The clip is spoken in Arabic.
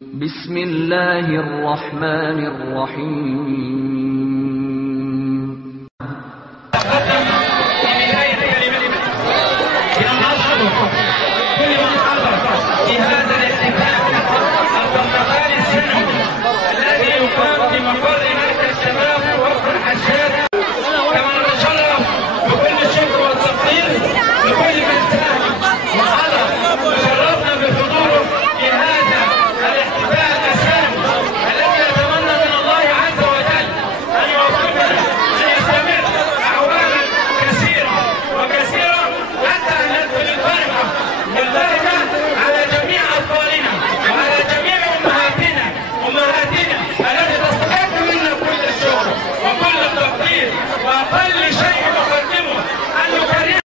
بسم الله الرحمن الرحيم. إلى العصر كل من حضر في هذا